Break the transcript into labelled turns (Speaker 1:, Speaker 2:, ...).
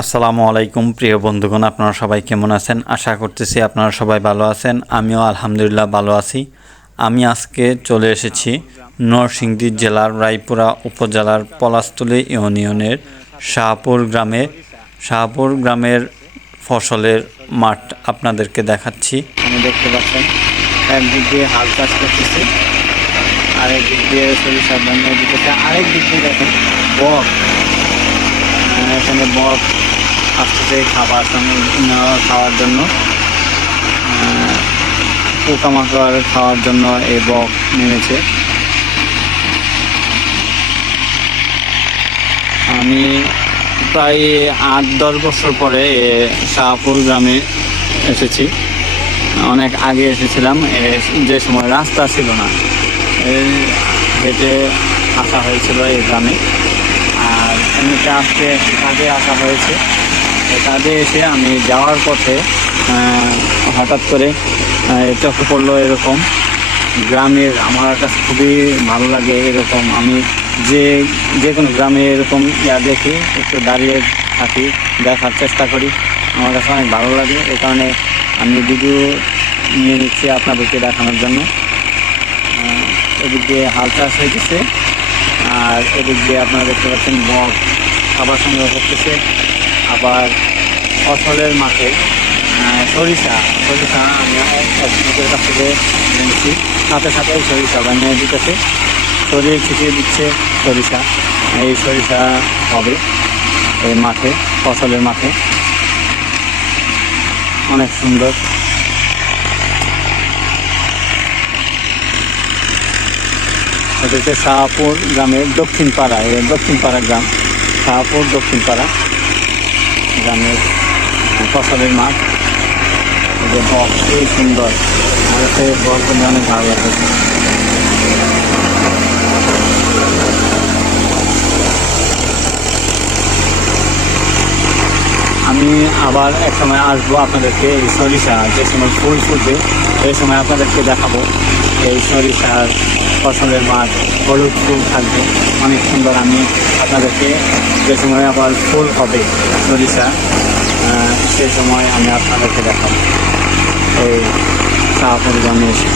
Speaker 1: আসসালামু আলাইকুম, প্রিয় বন্ধুগণ, আপনারা সবাই কেমন আছেন? আশা করতেছি আপনারা সবাই ভালো আছেন। আমিও আলহামদুলিল্লাহ ভালো আছি। আমি আজকে চলে এসেছি নরসিংদী জেলার রায়পুরা উপজেলার পলাশতলী ইউনিয়নের শাহপুর গ্রামে। শাহপুর গ্রামের ফসলের মাঠ আপনাদেরকে দেখাচ্ছি।
Speaker 2: আমি দেখতে পাচ্ছেন, একদিক দিয়ে হাল চাষ করতেছে আরেক দিক দিয়ে আরেক দিক। দিয়ে দেখেন এখানে বক আসতেছে খাবার সঙ্গে খাওয়ার জন্য। পোকামাকড় খাওয়ার জন্য এই বক নেমেছে। আমি প্রায় আট, দশ বছর পরে শাহপুর গ্রামে এসেছি। অনেক আগে এসেছিলাম যে সময় রাস্তা ছিল না হেঁটে আসা হয়েছিল এই গ্রামে। এমনিতে আসতে কাজে আসা হয়েছে। কাজে এসে আমি যাওয়ার পথে হঠাৎ করে চোখে পড়ল এরকম। গ্রামের আমার কাছে খুবই ভালো লাগে এরকম। আমি যে যে কোনো গ্রামে এরকম ইয়া দেখি, একটু দাঁড়িয়ে থাকি, দেখার চেষ্টা করি। আমার কাছে অনেক ভালো লাগে। এ কারণে আমি ভিডিও নিয়ে নিচ্ছি আপনাদেরকে দেখানোর জন্য। এদিক হাল চাষ হয়ে গেছে। আর এদিক দিয়ে আপনারা দেখতে পাচ্ছেন বক খাবার সংগ্রহ করতেছে। আবার ফসলের মাঠে সরিষা সরিষা আমরা কাছ থেকে নিয়েছি সাথে সাথে সরিষা বানিয়ে দিতেছে। সরিয়ে ছিটিয়ে দিচ্ছে সরিষা। এই সরিষা হবে এই মাঠে, ফসলের মাঠে। অনেক সুন্দর। এটা হচ্ছে শাহপুর গ্রামের দক্ষিণ পাড়া এই দক্ষিণ পাড়া গ্রাম। শাহপুর দক্ষিণ পাড়া গ্রামের ফসলের মাঠ। খুবই সুন্দর। আমার সে অনেক ভালো লাগে। আমি আবার এক সময় আসব আপনাদেরকে এই সরিষা যে সময় ফুল ফুটবে সেই সময় আপনাদেরকে দেখাবো। এই সরিষার ফসলের মাঠ, হলুদ ফুল থাকবে। অনেক সুন্দর আমি আপনাদেরকে যে সময় আবার ফুল হবে সরিষা সেই সময় আমি আপনাদেরকে দেখাবো। এই শাহপুর এসে